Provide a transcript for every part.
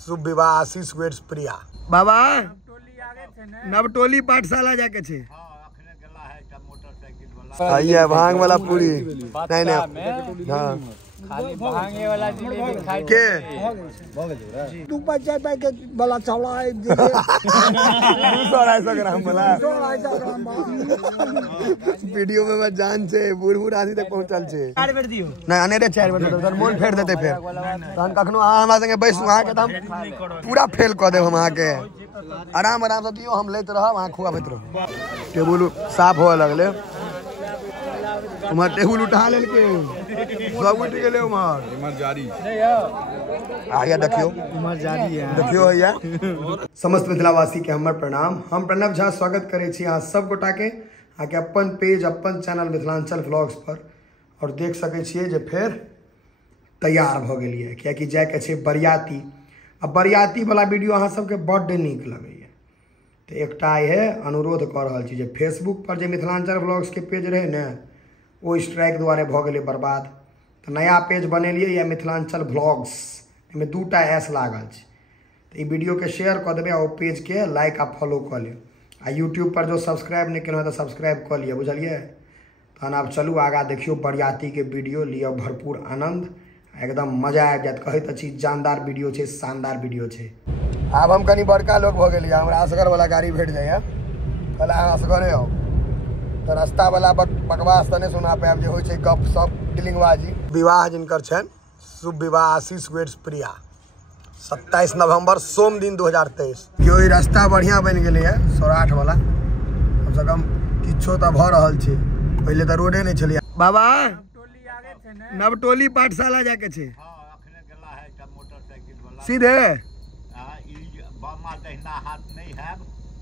शुभ विवाह आशीष वेट्स प्रिया बाबा नवटोली पाठशाला जाके छे। आइए भांग वाला पूरी नहीं नहीं हाँ खाली भांगे वाला के तू 50 पैकेट वाला चावला है 200-250 ग्राम वाला वीडियो में मैं जान छे बूढ़ आदमी तक पहुंचल छे 4 बेर दियो नहीं अनेरे 4 बेर तो मोल फेर देते फिर तहन कखनो अहाँ हमरा संगे बैसू अहाँ के हम पूरा फेल क देब हम अहाँ के आराम से दियो हम लेत रहब अहाँ खुआबैत रहब। टेबुल साफ होए लगले उमर टेबुल उठा लेल के सब उठ गेले उमर जारी आया देखियो उमर जारी है देखियो भैया समस्त मिथिलावासी के हमर प्रणाम। हम प्रणव झा स्वागत करे छी अहाँ सब गोटा के आके अपन पेज अपन चैनल मिथिलांचल व्लॉग्स पर और देख सके छिए जे फिर तैयार भ गेलिए कियाकि जाय के छै बरियाती। अब बरियाती वाला वीडियो अहाँ सबके बड्ड नीक लगैए तो एकटा है अनुरोध कर रहल छी जे फेसबुक पर जे मिथिलांचल व्लॉग्स के पेज रहे ने वो स्ट्राइक द्वारे भ गेलै बर्बाद तो नया पेज बनेलिए या मिथिलांचल व्लॉग्स में 2टा एस लागल छै तो वीडियो के शेयर कर देबै और पेज के लाइक आ फॉलो कर लियो आ यूट्यूब पर जो सब्सक्राइब नहीं केलहुँ तो सब्सक्राइब कर लिया बुझलिए। तहन आब चलू आगा देखियो बरियाती के वीडियो लियो भरपूर आनंद एकदम मजा आबि जायत। कहैत अछि जानदार वीडियो छै शानदार वीडियो छै। आब हम कनी बड़का लोग भ गेलिए हमरा असगर वाला गाड़ी भेट जाइए कहला अहाँ असगरे आउ तो रास्ता वाला बकवास तो नहीं सुना पाब जे होइ छै गप सप डिलिंगबाजी। विवाह जिनकर छन शुभ विवाह आशीष वेट्स प्रिया 27 नवंबर सोम दिन 2023 क्यों रास्ता बढ़िया बन गए है सौराठ वाला कम से कम किछो तो भ रहल छै पहले तो रोडे नहीं छलिए। बाबा नवटोली पाठशाला जाके छे सीधे हाथ नहीं है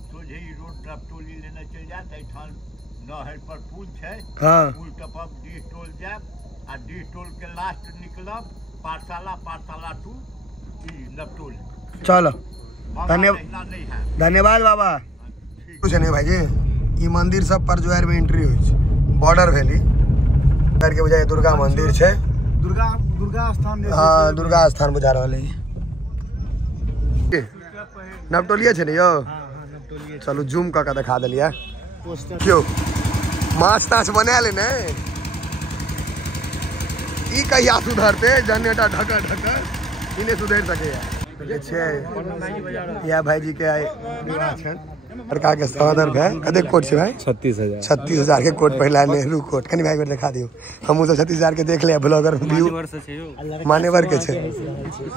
सोझे रोड नवटोली लेने चल जाए नहर पर पुल है पुल टपब डी टोल जाए आ डी टोल के लास्ट निकलब पाठशाला टू नवटोली चलो धन्यवाद बाबा। कुछ नहीं भाई जी ये मंदिर सब पर जो में एंट्री हुई बॉर्डर वैली के बजाय दुर्गा मंदिर छे दुर्गा स्थान हाँ दुर्गा स्थान बुझा रहा है नवटोलिया छे ने यो चलो जूम करके दिखा दिलिया क्यों माछ ताछ बना ले ने ई कहिया सुधरते जनरेटर ढकर इन्हें सुधर सके छे या भाई जी के विवाह छन लड़का के सहोदर है कते कोट छे भाई 36,000 के कोट पहला नेहरू कोट कनी भाई बेर दिखा दियो हमहु सब 36,000 के देख लिया ब्लॉगर व्यू मानेवर के छे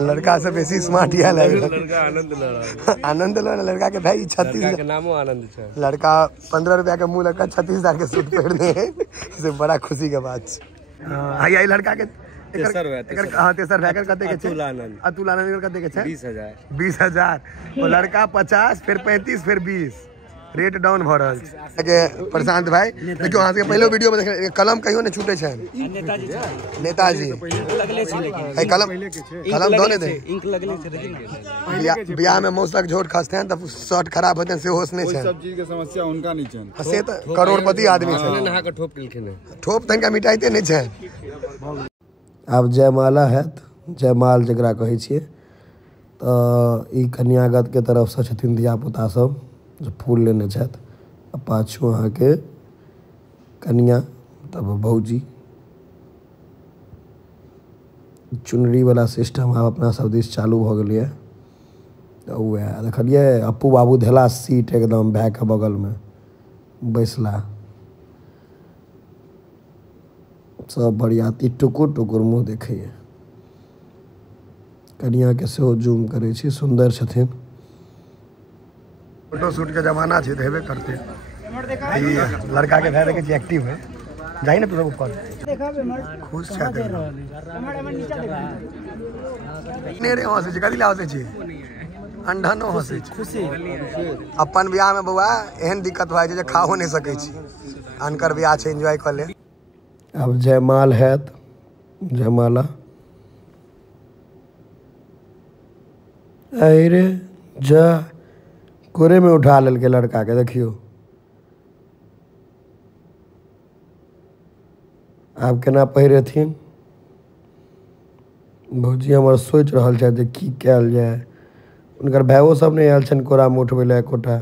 लड़का से बेसी स्मार्ट या लड़का आनंद लो लड़का के भाई 36,000 के नामो आनंद छे लड़का 15 रुपया के मुंह लड़का 36,000 के सूट पहनने से बड़ा खुशी के बात हां आई लड़का के तेसर भैकर कते के अतुल आनंद कते के छे 20,000 वो लड़का 50 फिर 35 फिर 20 रेट डाउन भ रहल छै प्रशांत भाई देखियो अहाँ के पहले वीडियो में देख कलम कहियो ने छूटे छै नेताजी लगले छै लेकिन कलम दो ने दे इंक लगले छै देखिन बियाह में मौसक झोट खसते हैं तब शर्ट खराब होते हैं से होश नहीं छै सब चीज के समस्या उनका नहीं छै से तो करोड़पति आदमी छै नहा के ठोप केलखिन ठोप तनका मिटाइते नहीं छै। आब जयमाला हैत जयमाल जकरा कहै छियै तो ई कन्यागत के तरफ से छथिन धिया पुता सब जो फूल लेने छथि आ पाछू अहाँ के कन्या तब भौजी चुनरी वाला सिस्टम आब अपना सब दिस चालू भ गेलै तो वह देखलिए अप्पू बाबू धेला सीट एकदम भै के बगल में बैसला सब बरियाती टुकुर टुकुर मुँह देखे कनिया के सेहो जूम करे छी सुंदर छथिन फोटो शूट के जमाना छै तो हेबे करते लड़का के भाई देखे एक्टिव है जाई ना तू सब ऊपर खुश छै ने रे हंसे छै कथि ला हंसे छै अंधनो हंसे छै खुशी अपन बियाह में बउआ एहन दिक्कत भए छै जे खाओ नहीं सकै छी अनकर बियाह छै एंजॉय कर ले। अब जयमाल हैत जयमाला अरे जा कोरे में उठा लेल के लड़का के देखियो आब केना पहिरेथिन भौजी हमर सोच रहल छै जे की कयल जाय उनकर भाइयों सब नहीं आयल छन कोरा में उठबै लए एकोटा।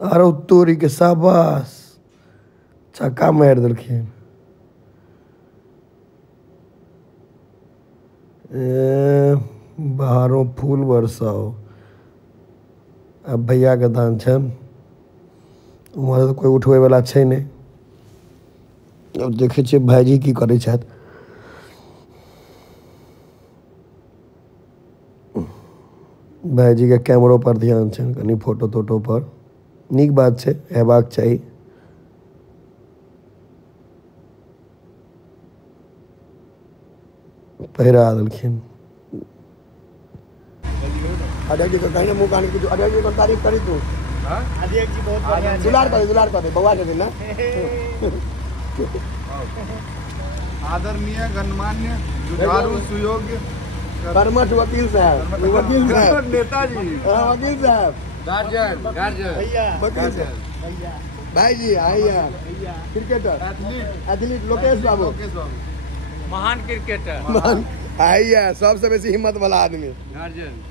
आरो तोरी के शाबाश छक्का मारि देलखिन। बाहरों फूल बरसाओ। अब भैया के दान छन, वहाँ तो कोई उठबै वाला छै नहीं। अब देखे छियै भाईजी की करै छथि। भाईजी के कैमरो पर ध्यान छनि, कनी फोटो तोटो पर। नीक बात छै, हेबाक चाही। पहिरा देलखिन। अध्यक्ष जी को कहीं मुँह कान की अध्यक्ष जी को तारीफ करी तू। अध्यक्ष जी बहुत बढ़िया दुलार कर दे बउआ के दिन ना। आदरणीय गणमान्य जुझारू सुयोग्य कर्मठ वकील साहब नेताजी, वकील साहब, गार्जियन वकील साहब, भाई जी आइए, क्रिकेटर एथलीट लोकेश बाबू, महान क्रिकेटर आइए, सबसे बेसी हिम्मत वाला आदमी,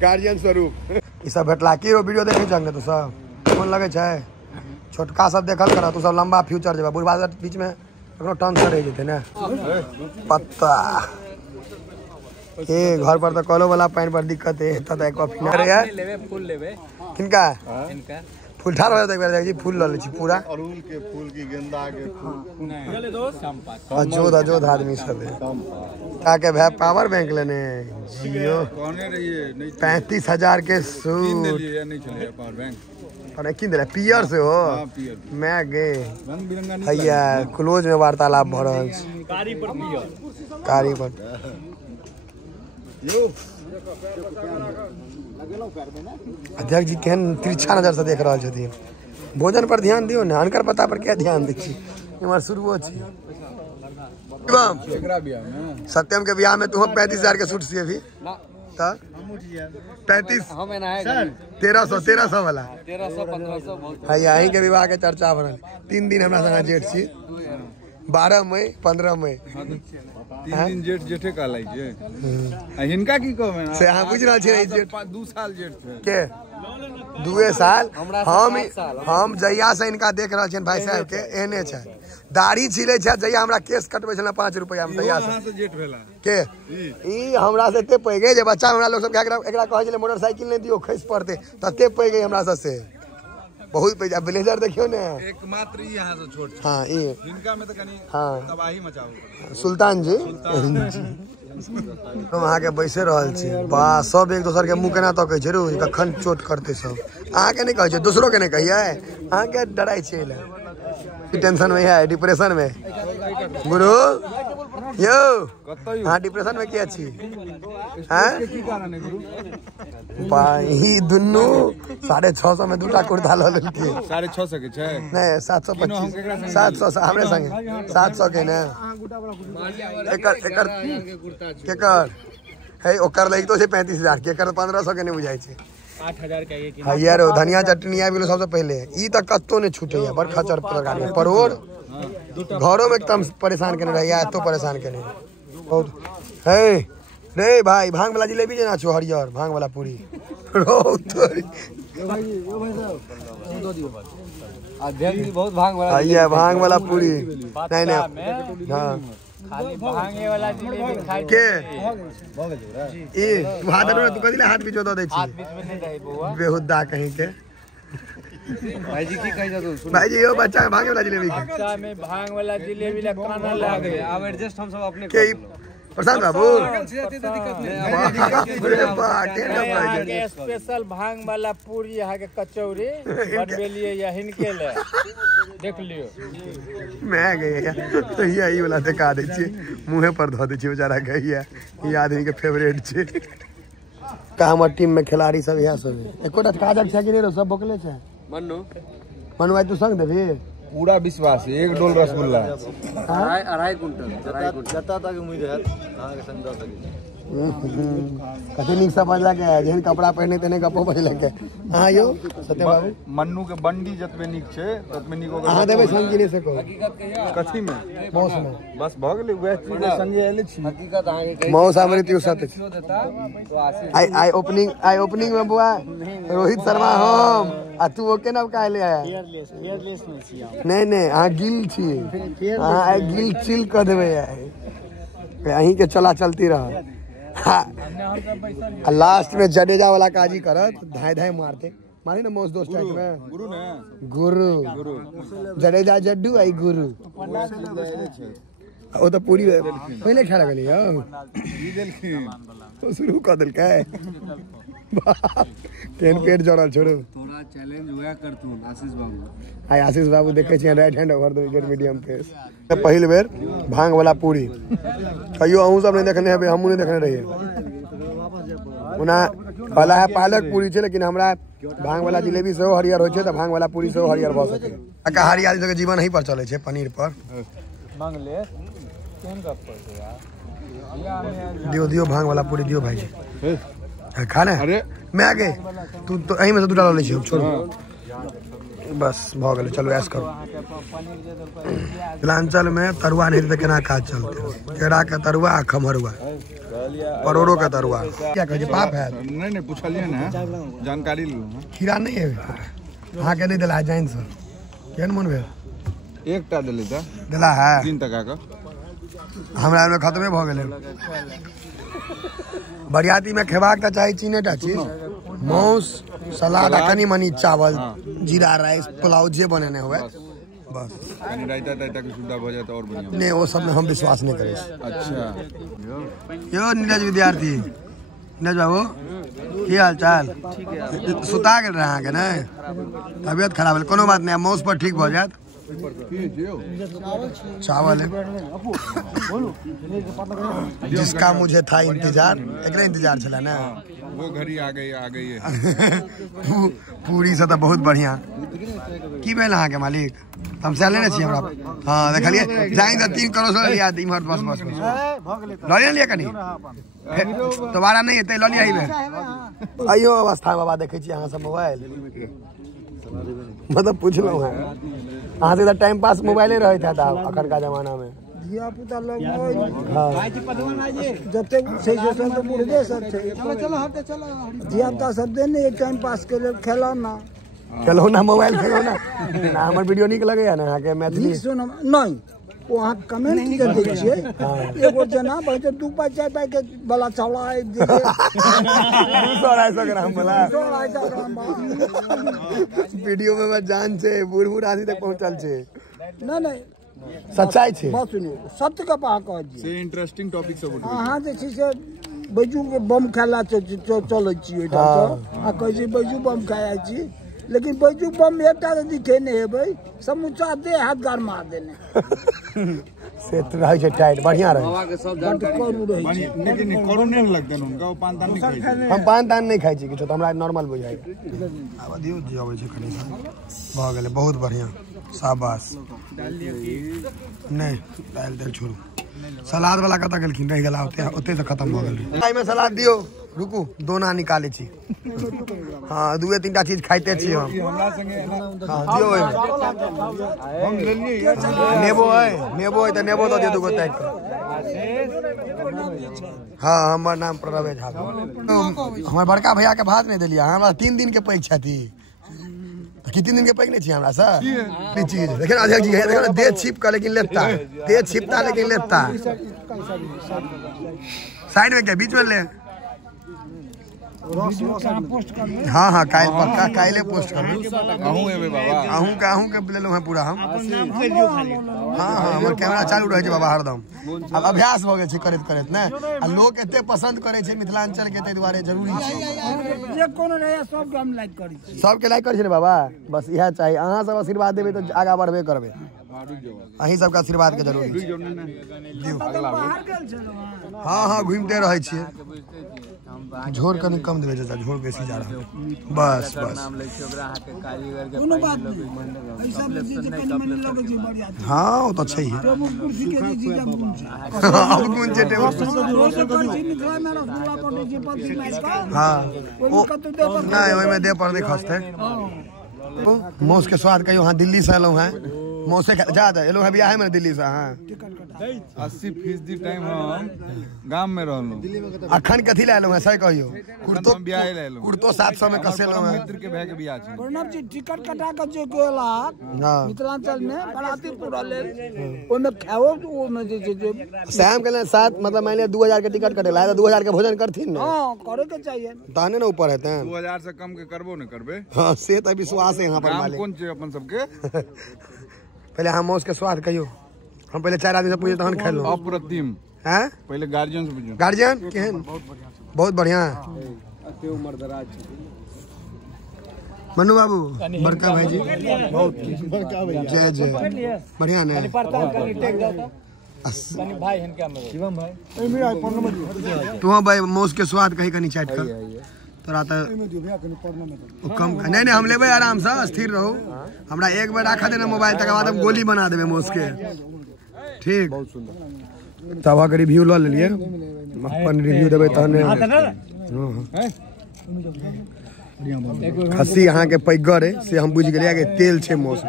गार्जियन स्वरूप। ई सब भेटला की वीडियो देखे जंग तू सब कोन लगे छै? छोटका सब देखल कर, तू सब लंबा फ्यूचर जेबा, बुढ़वा बीच में कखनो टर्न रह जेते ना पत्ता। ए घर पर तो कॉलो वाला पानी पर दिक्कत है, तब कॉफी ना रे यार। लेवे फूल लेवे किनका इनका फूल ठार हो जाता है जी, फूल ल ले छी पूरा। अड़हुल के फूल की, गेंदा के फूल, चले दोस्त चंपा अजोद आदमी सब है। क्या के भाई पावर बैंक लेने जियो कहने रहिए नहीं 35,000 के सूट नहीं चले पावर बैंक। पर किन दिला पियर से हो पियर मैं गे रंग बिरंगा नहीं भैया क्लोज में वार्तालाप भ रहल छै। कारी पर पियर कारी पर अध्यक्ष जी केहन तिरछा नजर से देख रहल छथिन। भोजन पर ध्यान दियो ना, अनकर पता पर क्या ध्यान दै छी? इमहर शुरुओ छी। सत्यम के बियाह में तू 35,000 के सूट सी अभी तब 35 हमें ना है 1300 वाला 1300 1500 बहुत है। यहीं के विवाह के चर्चा बनल। 3 दिन हमरा संगे जेठ छी, 12 मई 15 मई 3 दिन जेठ जेठे का लाई जे हिनका की कहबे से अहाँ बुझ रहल छी जेठ 2 साल जेठ छै के 2 साल। हम जहिया से इनका देख रहल छियन भाई साहब के एहने छै, दाढ़ी छिले छै जहिया हमरा केस कटबै छल 5 रुपया में तहिया से जेठ भेला के ई हमरा से एते पैगे जे बच्चा हमरा लोग सब एकरा कहै छले मोटरसाइकिल नहीं दियो खैस पड़ते, तते पैगे हमरा से बहुत पैसा। ब्लेजर देखियो ने एकमात्र ई यहाँ से छोट छै। हाँ ई हिनका में तो कनी हाँ तबाही मचाओ सुल्तान जी हम अहाँ के बैसे रहल छी। बा सब एक दोसर के मुँह केना तकै छै रू, कखन चोट करते सब। अहाँ के नहीं कहै छै, दूसरों के नहीं कहिए। अहाँ के डराई छियै टेंशन में है, डिप्रेशन में गुरु यो हाँ डिप्रेशन में क्या छी भाई दुनू 650 में 2टा कुर्ता ल लेलके। 650 के छै नहीं 725 700 हमरे संगे 700 के ने एकर है ओकर लगी तो 35,000 के, एकर 1500 के नहीं बुझाई छै। 8000 का एक यार धनिया चटनी आबि सबसे पहले ई त कत्तो नहीं छूटे है, बड़ खचर तरकारी परोड़ घरों में एकदम परेशान करने रहिया, एतो परेशान करने बहुत है रे भाई। भांग वाला जिलेबी जना छो हरियर भांग वाला पूरी अध्यक्ष बहुत भांग वाला आइए भांग वाला पूरी नहीं नहीं हाँ खाली भांगे वाला जिलेबी खाई के ई हाथ में तू कदिले हाथ बीच दे छी, हाथ बीच में नहीं रही बुआ। बेहुदा कहीं के भाई जी की कह जा तू भाई जी यो बच्चा भांग वाला जिलेबी के बच्चा में भांग वाला जिलेबी ला काना लागे। अब एडजस्ट हम सब अपने के प्रसाद बाबू स्पेशल भांग वाला पूरी यहाँ के कचौरी बनबे लिए या हिनके ले देख लियो। मैं गई तो यही वाला दिखा दे छी, मुँहे पर धो दे छी बेचारा गई है। ये आदमी के फेवरेट छे। का हमर टीम में खिलाड़ी सब यह सब है। एकोटा काजक छै कि नहीं रो सब बोकले छै। मनु आई तू संग देबी पूरा विश्वास है। 1 डोल रसगुल्ला 2.5 कुंटल जता तक उम्मीद है अहाँ के संग द सकै छी। कते निक से बजा के जेहन कपड़ा पहने तेने गप्पो बजले के। हां यो सत्य बाबू मन्नू के बंडी जतबे निक छै ततबे निक ओकर अहाँ देबै संग नहीं सको कथी में मौस में बस भ गेलै वह चीज संगे एले छी हकीकत अहाँ के मौस हमरे तियो साथ तो आशीष आई ओपनिंग में बुआ रोहित शर्मा हम आ तू ओके ना काहे ले आया एयरलेस में छी नहीं आ गिल छी आ गिल चिल कर देबे अहीं के चला चलती रह। लास्ट में जडेजा वाला काजी करत धाय धाय मारे ना मौस दोस्त टाइप में गुरु ने गुरु जडेजा जड्डू आई गुरु ओ तो पूरी पहले खड़ा गली ई देलखिन तो शुरू कर दिल का केन पेट जोड़ल छोड़ो थोड़ा चैलेंज हुआ करतू आशीष बाबू आई आशीष बाबू देखे छी right hand over the wicket medium pace पहली बेर भांग वाला पूरी कहियो अहूँ सब नहीं देखने है हमू नहीं देखने रहिए उना वाला है पालक पूरी छे लेकिन हमरा भांग वाला जिलेबी से हरियर होय छे त भांग वाला पूरी से हरियर भ सके शाकाहारी आदमी के जीवन ही पर चले छे पनीर पर मांग ले केन गप पर यार दियो भांग वाला पूरी दियो भाई जी खाना अरे मैं आगे तू तो अही में से दूटा ले छी छोड़ो बस भ गेल चलो ऐस करो मिथिलांचल में तरुआ नहीं तो केना काज चलते केरा के तरुआ आ खमरुआ परोड़ो का तरुआ क्या कहे पाप है नहीं पूछलिए ना जानकारी लू खीरा नहीं है हाँ के नहीं दिला जाइन सर केन मन भेल एकटा देले त दिला है 3 टका का हमरा में खत्मे भ गेलै बरियाती में खेबाक त चाही चीनेटा चीज मांस सलाद आ कनी मनी चावल जीरा राइस पुलाव जे बनेने हुए बस कनी रायता टाइटा के सुविधा भ जाए तो और बढ़िया नहीं वो सब में हम विश्वास नहीं करे अच्छा यो नीरज विद्यार्थी नीरज बाबू की हाल चाल सुता गेल रहे अहाँके ने तबियत खराब है कोनो बात नहीं मांस पर ठीक भ जात चावल है जिसका मुझे था इंतजार एक इंतजार चला ना वो घड़ी आ गई है पूरी से तो बहुत बढ़िया की भेल अहाँ के मालिक हम से लेने छी हमरा हां देखलिए जाइन त 3 करोड़ से लिया इमहर बस लॉली लिया कनी दोबारा नहीं हेतै लॉली आइबे आइयो अवस्था बाबा देखे छी अहाँ सब मोबाइल मतलब पूछलो है अहाँ से टाइम पास मोबाइले रहे था अखन का जमाना में धिया पुता लोग जब तक सही से तो बुढ़े सब थे धिया पुता सब दिन एक टाइम पास के लिए खिलौना मोबाइल खिलौना ना हमर वीडियो निक लगे है ना के मैथिली सुन नहीं वहाँ कमेंट कर दै छियै एगो जना बजे 2 पाई 4 पाई के वाला चावला है 200 ग्राम वाला वीडियो में मैं जान छे बूढ़ बूढ़ आदमी तक पहुंचल छे नहीं सच्चाई छे बात सुनियो सत्य का पा कह जी से इंटरेस्टिंग टॉपिक सब उठबै अहाँ जे छै से बैजू के बम खेला चलै छियै आ कहै छै बैजू बम खाया छी लेकिन बैजू बम एकटा दिखे नहीं है भाई समूचा दे हाथ गार मार देने से तो रहे छै टाइट बढ़िया रहे बाबा के सब बट करू रहे छै लेकिन करू नहीं लगते उनका वो पान तान नहीं खाई छै हम पान तान नहीं खाई छी किछो तो हमरा नॉर्मल बुझाई आब दियो जे आबै छै कनी भ गेलै बहुत बढ़िया शाबाश नहीं दाल दे छोड़ू सलाद वाला कत गेलखिन रह गेला ओते से खत्म भ गेल आई में सलाद दियो रुकू दोना निकाले छी हां 2-3टा चीज खाइते छी हम हमरा संगे हां दियो हम लेलिए नेबो है त नेबो दो दे दुगो टाइप हां हमर नाम प्रवेश झा हमर बड़का भैया के भात नहीं देलिया हमरा 3 दिन के परीक्षा थी कितने दिन के पैक नहीं थी हमरा सर चीज लेकिन अध्यक्ष जी है देखो दे छिप का लेकिन लेता दे छिपता लेकिन लेता साइड में क्या बीच में ले हाँ हाँ काइल पक्का काइले पोस्ट कर आहू एबे बाबा आहू के ले लो है पूरा हम हाँ हाँ हमर कैमरा चालू रहे बाबा हरदम अब अभ्यास हो गए करत करत ना आ लोग एते पसंद करे छे मिथिलांचल के तै दुआरे जरूरी छे जे कोनो रहे सब के हम लाइक करी छी सबके लाइक करे छे बाबा बस यह चाहिए अहाँ सब आशीर्वाद देबे तो आगा बढ़बे करबे अहीं सबके आशीर्वाद के जरूरी छे हाँ हाँ घूमते रहे छिए झोर कनी कम देवे चाचा, झोर बेसी जा रहा है। बस बस कोनो बात नहीं ऐसा चीज कनी मन लगे छै बढ़िया। हाँ वो तो अच्छा ही है। कुर्सी के चीज अब अब कौन से टेबल हाँ नहीं वही में दे पर देख खसते मौस के स्वाद कहियो हाँ दिल्ली से एलो है मौस से ज्यादा एलो है बियाह में दिल्ली से हाँ 80% टाइम हम गांव में रहलो अखन कथी ले एलो है सही कहियो कुर्तो बियाह ले लो कुर्तो 700 में कसे लो है मित्र के भाई के बियाह छै प्रणव जी टिकट कटा के जे गेला हां मिथिलांचल में बराती पूरा ले ओय में खाओ ओ में जे शाम के 7 मतलब मैंने 2000 के टिकट कटेला है 2000 के भोजन करथिन ना हां करे के चाहिए तहने ना ऊपर हेते 2000 से कम के करबो न करबे हां से त विश्वास है यहां पर मालिक कौन छै अपन सबके पहले हम मौस के स्वाद कहियो हम पहले 4 आदमी से पूछे तहन खेलो अप्रतिम हैं पहले गार्जियन से पूछो गार्जियन केहन बहुत बढ़िया अते उम्र दराज छै मनु बाबू बड़का भाई जी बहुत बड़का भाई जय जय बढ़िया ने भाई इनका में शिवम भाई तू भाई मौस के स्वाद कहीं कनी चैट कर तोरा त कम नहीं हम लेबे आराम से स्थिर रहो हमरा एक बार रखा देना मोबाइल तक बाद हम गोली बना देबे मौस के ठीक बहुत सुंदर तवा के रिव्यू ल लेलिए अपन रिव्यू देबे तहने खस्सी यहाँ के पैगर है से हम बुझ गेलिए कि तेल छे मौस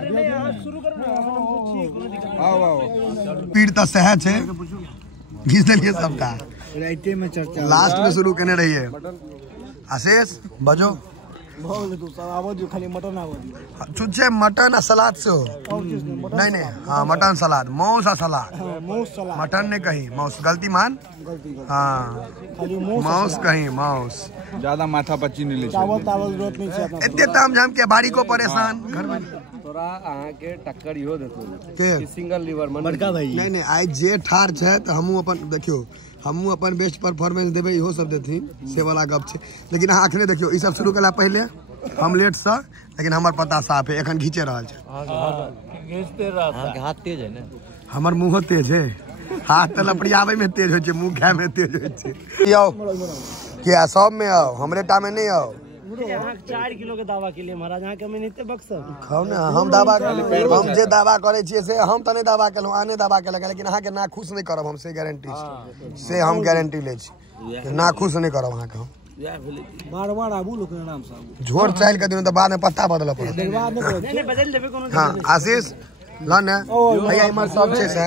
पीड़ त सहज है घिस देलिए सबटा राइटे में चर्चा लास्ट में शुरू करने रहिए आशीष बजो आवाज खाली मटन आवाज छुच्छे मटन आ सलाद से हो नहीं नहीं हाँ मटन सलाद मौस आ सलाद मटन ने कही मौस गलती मान हाँ मौस कही मौस ज्यादा माथा पच्ची नहीं ले चावल जरूरत नहीं है इतने ताम झाम के बाड़ी को परेशान घर में तोरा अहाँ के टक्कर इहो देतो के सिंगल लीवर बड़का भाई नहीं नहीं आई जे ठार छे त हमहू अपन देखियो हमहू अपन बेस्ट परफॉर्मेंस देबे इहो सब देथिन से वाला गप छे लेकिन अहाँ अखने देखियो ई सब शुरू कला पहले हम लेट से लेकिन हमर पता साफ है एखन घीचे रहल छे घिसते रहता हाथ तेज है ना हमर मुंह तेज है हाथ त लपड़ियावे में तेज हो छे मुंह खाए में तेज हो छे आओ क्या सब में आओ हमरे टा में नहीं आओ 4 किलो के दावा के लिए महाराज यहाँ के में नहीं बक्सर खाओ ना हम दावा हम जे दावा करे छिए से हम त नहीं दावा केलहुँ आने दावा केलक लेकिन अहाँ के ना खुश नहीं करब हम से गारंटी से हम गारंटी ले छी ना खुश नहीं करब अहाँ के हम बार आबू लोग नाम से झोर चाइल के दिन त बाद में पत्ता बदल पड़त नहीं बदल देबे कोनो हां आशीष लन भैया इमर सब छे से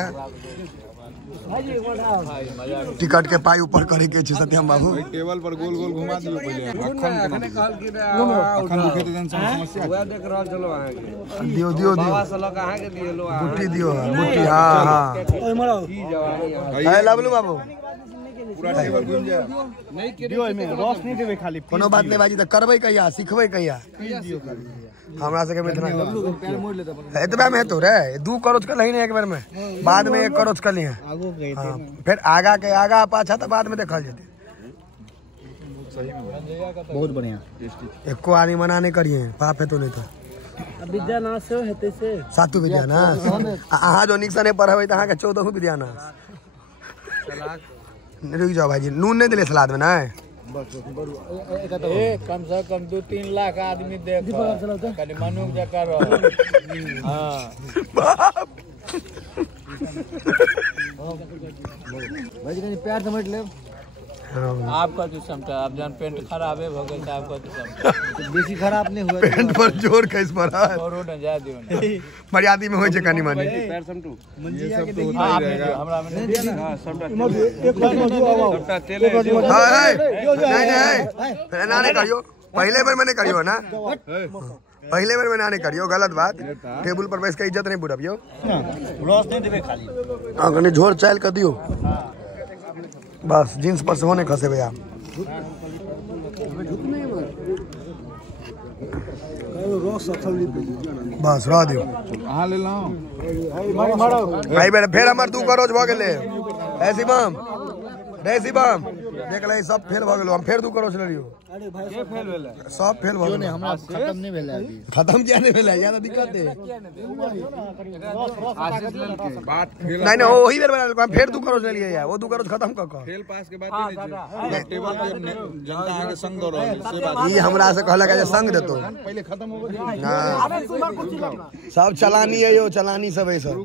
टिकट के पाई ऊपर करे के छे सत्यम बाबू टेबल पर गोल गोल घुमा दियो पहले अखन दुखे त समस्या हुआ देख रहल चलो अहाँ के दियो दियो बाबा सलक अहाँ के दियो लो बुट्टी दियो बुट्टी हां हां की जवानी है लवलू बाबू पूरा टेबल घूम जा नहीं दियो में रस नहीं देबे खाली कोनो बात नहीं बाजी त करबै कहिया सिखबै कहिया हमरा से के मिथना एतबे में तो रे 2 करोड़ कर लही ने एक बार में बाद में 1 करोड़ कर लिए आगो गए थे फिर आगा के आगा पाछा त बाद में देखल जेते बहुत बढ़िया एको आदमी मना नहीं करिए पाप है तो नहीं तो विद्यानाथ से हेते से सातु विद्यानाथ अहाँ जो निक से नहीं पढ़बै त अहाँ के 14 विद्यानाथ रुक जाओ भाई जी नून नहीं दिले सलाद में ना कम से कम 2-3 लाख आदमी देखो कनी मनुक जका रहो हां भाई कनी पैर समझ ले आपका तो समझा आप जान पेंट खराब है भगत साहब का तो समझा बेसी खराब नहीं हुआ पेट पर जोर कैस पर करो न जा दियो ना मर्यादा में होय छै कनी मानी पैर समटू मंजिया के देखी आप नहीं दियो, हमरा में नहीं दियो ना सबटा एक बार मधु आओ सबटा तेल है नहीं नहीं करियो पहले बार मैंने करियो ना पहले बार मैंने नहीं करियो गलत बात टेबल पर बैठ के इज्जत नहीं बुढ़ाबियो रस नहीं देबे खाली हां कनी झोर चाइल कर दियो बस जींस पर से होने खसे भैया रस अथल बस रह दियो अहाँ ले लाओ भाई बेटा फिर हमर 2 करोड़ भ गेले ऐसी बम रे शिवम देख ले सब फेल भ गेलो हम फेर 2 करोड़ चलियो अरे भाई के फेल भेलै सब फेल भ गेलो हमरा खत्म नहीं भेलै अभी खत्म किया नहीं भेलै ज्यादा दिक्कत है आशीष लेल के बात फेल नहीं नहीं वही बेर बना हम फेर 2 करोड़ चलिए यार वो 2 करोड़ खत्म क फेल पास के बात नहीं छै टेबल पे जनता आगे संग दो रहल से बात ई हमरा से कहलक जे संग देतो पहले खत्म हो गई सब चलानी है यो चलानी सब है सब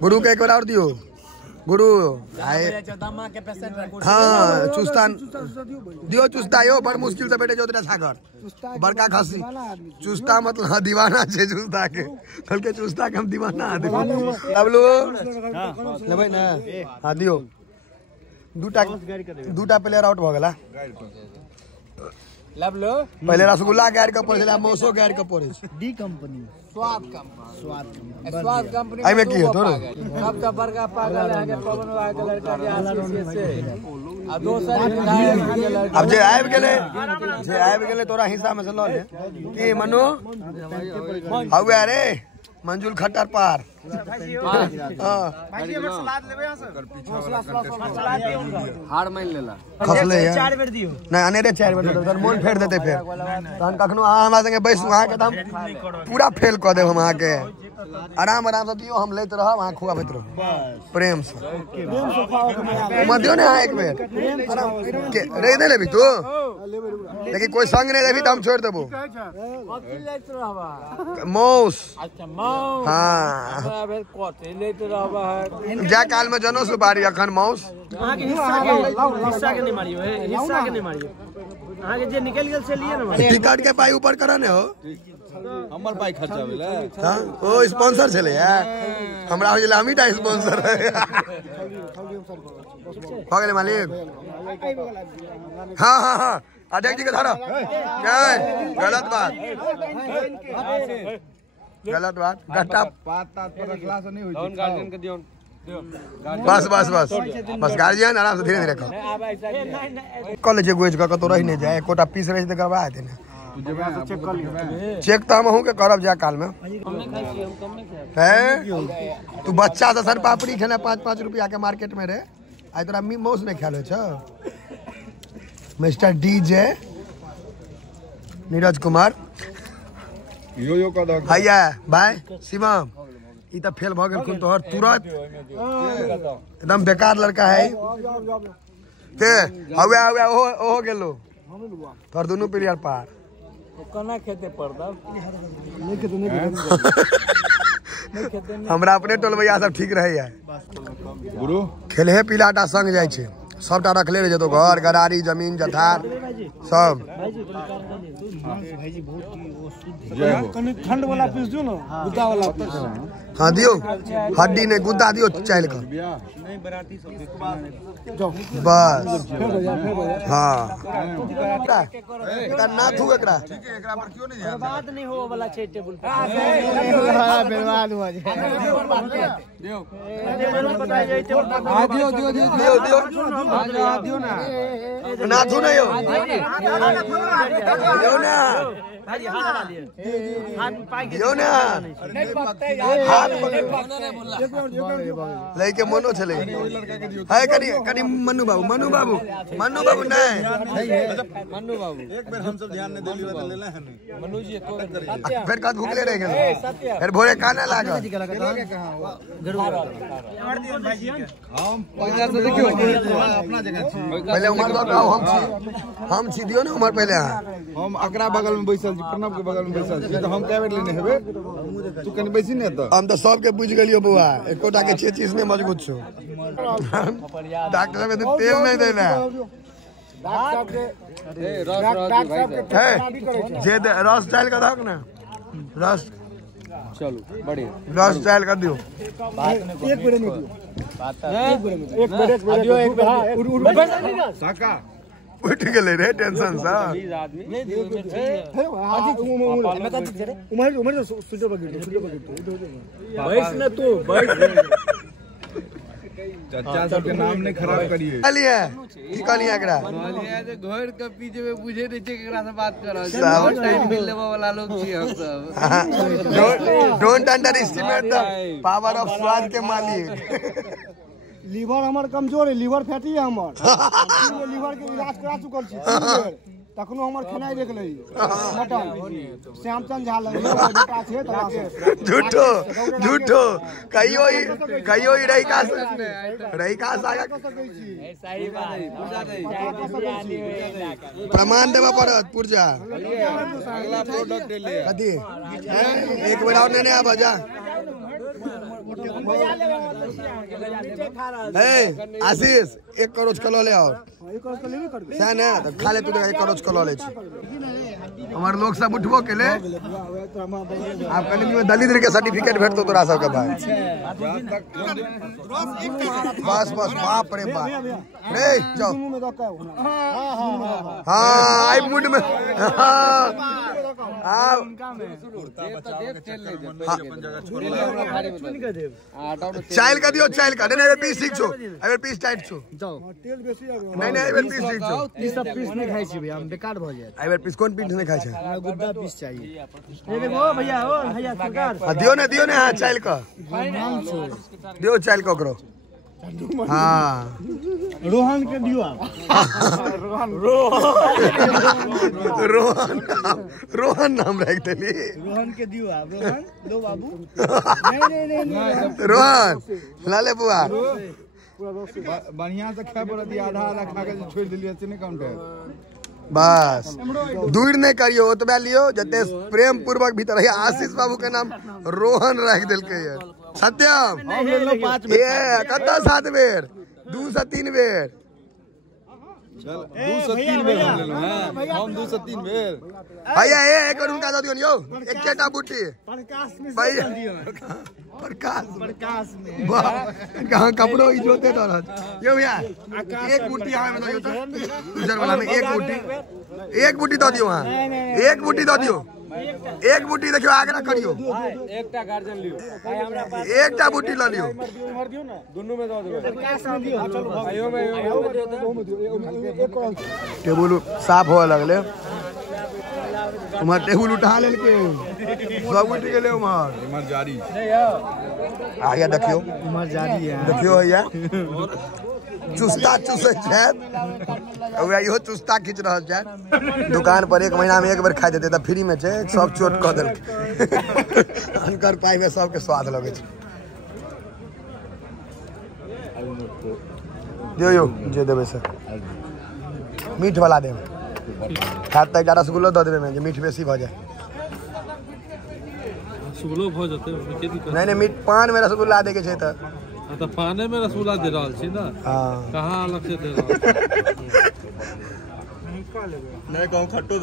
गुरु के एक बार और दियो गुरु आए हाँ चुस्ता दियो चुस्ता यो बड़ मुश्किल से बैठे जो तेरा सागर बड़का खसी चुस्ता मतलब हाँ दीवाना छे चुस्ता के कल के चुस्ता के हम दीवाना आदमी अब लो लेबै ना हाँ दियो दूटा प्लेयर आउट भ गेला लब लो पहले रसगुल्ला गाड़ के पड़े छला मौसो गाड़ के पड़े डी कंपनी स्वाद कंपनी आई में की है तोरो सबसे बड़का पागल है के पवन वाला के लड़का के आशीष से आ दोसर अब जे आबि गेले तोरा हिस्सा में से ल ले की मनु हउए रे मंजुल खट्टर पार हार मान लेला खसले है 4 बेर दियो नहीं अनेरे 4 बेर देते मोन फेर देते फिर तहन कखनो अहाँ हमरा संगे बैसू अहाँ के हम पूरा फेल क देब हम अहाँ के आराम से दियो हम लेत रहब अहाँ खुआबैत रहब प्रेम से मत दियो ना एक बेर के रे दे लेबी तू लेकिन कोई संग नहीं देबी त हम छोड़ देबो वकील लेत रहबा मौस अच्छा मौस हाँ अब कोते लेत रहबा जा काल में जनो सुपारी अखन मौस अहाँ के हिस्सा के नहीं मारियो हिस्सा के नहीं मारियो अहाँ के जे निकल गेल से लिए ना टिकट के पाई ऊपर करा ने हो हमर पाई खर्चा भेलै हां ओ स्पॉन्सर छले यार हमरा हो गेलै हमीटा स्पॉन्सर हो गेलै मालिक हां हां हां अध्यक्ष जी के धरा गलत बात गट्टा बात पर रखला से नहीं होई छै गार्जियन के दियो बस गार्जियन आराम से धीरे धीरे कर कल जे गोज का कतो रह नहीं जाए कोटा पीस रह त करवा देते ना चेक तो हम के करब जा काल में है तू बच्चा से सर पापड़ी खेले 5-5 रुपया के मार्केट में रे आई तोरा मौस नहीं खेलो छ मिस्टर डीजे नीरज कुमार यो का दक भैया बाय शिवम ई त फेल भ गेल खुन तोहर तुरंत एकदम बेकार लड़का है के हवे ओ गेलो तोहर दोनों प्लेयर पार कना खेते पर्दा हमरा अपने टोल भैया सब ठीक रहे गुरु खेलहे पिलाटा संग जाय छे सबटा रखले रहे तो घर गरारी जमीन जथार सब कनी ठंड वाला पीस दियो ना गुद्दा वाला पीस हाँ दियो हड्डी ने गुद्दा दियो चाल कर बस हाँ एकरा नाथू एकरा एकरा पर क्यों नहीं ध्यान बात नहीं हो वाला छै टेबल पे बर्बाद हुआ दियो दियो ना नाथू नहीं हो दियो ना भाई हाथ डालिए हाथ पाई के दियो ना हाथ लेके मनो चले है कनी मन्नू बाबू नहीं एक बार हम सब ध्यान नहीं देली त लेला है मनु जी को फिर कद भूखले रह गए फिर भोरे काना लागल हम पैसा से देखियो अपना जगह छी पहले उमर बाबू हम छी दियो ना उमर पहले हम अकरा बगल में बैसल छी प्रणव के बगल में बैसल छी तो हम कै बेर लेने हेबे तू कनी बैसी ने त हम तो सब के बुझ गेलियो बउआ एकोटा के चीज में मजबूत छो डॉक्टर में तेल नहीं देना जे रस डाल के दक ना रस चलो बढ़िया रस डाल कर दियो एक बेर नहीं दियो साका उठ गेले रे टेंशन सा उमर सुजो बगिट बैठ ना तू बैठ चाचा सब के नाम नहीं खराब करिए कहलिए की कहलिए एकरा कहलिए जे घर के पीछे में बुझे नहीं छै केकरा से बात कर रहल सब टाइम मिल लेबा वाला लोग छी हम सब don't under estimate the power of स्वाद के मालिक लीवर हमर कमजोर है, लीवर फैटी है हमर। लीवर के इलाज करा चुकल छी 3 बेर, तखनो हमर खेनाइ देख लई मटन श्यामचंद झा लग बेटा छे तोरा के झूठो झूठो कहियो ही रही का सागा सही बात प्रमाण देवा पड़त पुरजा अगला प्रोडक्ट ले कथी एक बेर और नेने आबा जा आशीष 1 करोड़ कलो ले और सैन है तो खा ले तू 1 करोड़ कलो ले हमार लोग सब उठबो के ले आप कनी में दलित के सर्टिफिकेट भेटतो तोरा सब के भाई बस बाप रे बाप रे जाओ हां आई मुंड में चाइल का दियो चाइल का नहीं पीस ठीक छो अगर पीस टाइट छो जाओ तेल बेसी नहीं अगर पीस ठीक छो ई सब पीस नहीं खाई छी भैया हम बेकार भ जाय अगर पीस कौन पीस नहीं खाई छे गुद्दा पीस चाहिए ये देखो भैया ओ भैया सरकार दियो ने हां चाइल का दियो चाइल को करो हाँ रोहन के दियो रोहन नाम रख देली रोहन के दियो रोहन लो बाबू नहीं रोहन लाले बुआ बढ़िया से खाए पड़त आधा खा के छोड़ दिलिए से नहीं काउंटर बस दूर नहीं करियो ओतबे लियो जते प्रेम पूर्वक भीतर है आशीष बाबू के नाम रोहन रख दिल के सत्यम ये कत 7 बेर 2 से 3 बेर चल 2 से 3 बेर हम ले लो हम 2 से 3 बेर भैया ये एक और उनका दो दियो यो एक केटा बूटी प्रकाश में भैया प्रकाश में कहां कपड़ो ही जोते तो यो भैया एक बूटी यहां में दो यो दूसर वाला में एक बूटी दो दियो हां एक बूटी दो दियो एक बूटी देखियो आगे ना करियो एकटा गार्जियन लियो भाई हमरा पास एकटा बूटी ला लियो उमर दियो ना दोनों में दो देबे प्रकाश में दियो चलो भाइयों में टेबुल साफ हो लगले उमर टेबुल उठा लेलके सब उठ गेले उमर जारी आगे देखियो उमर जारी है देखियो भैया चुस्ता चूसे इहो चुस्ता खींच रहा है दुकान पर 1 महीना में 1 बार खा देते फ्री में छे सब चोट कह दिल अनकर पाई में सबके स्वाद लगे दियो यो जे देबे से मीठ वाला दे खात तक रसगुल्लो दे देबे में जे मीठ बेसी भ जाए रसगुल्लो भ जते नहीं मीठ पान में रसगुल्ला दे के छै त तो पाने में रसगुल्ला दे रहल छी ना हां कहाँ अलग से दे रहल नहीं कहूं खट्टो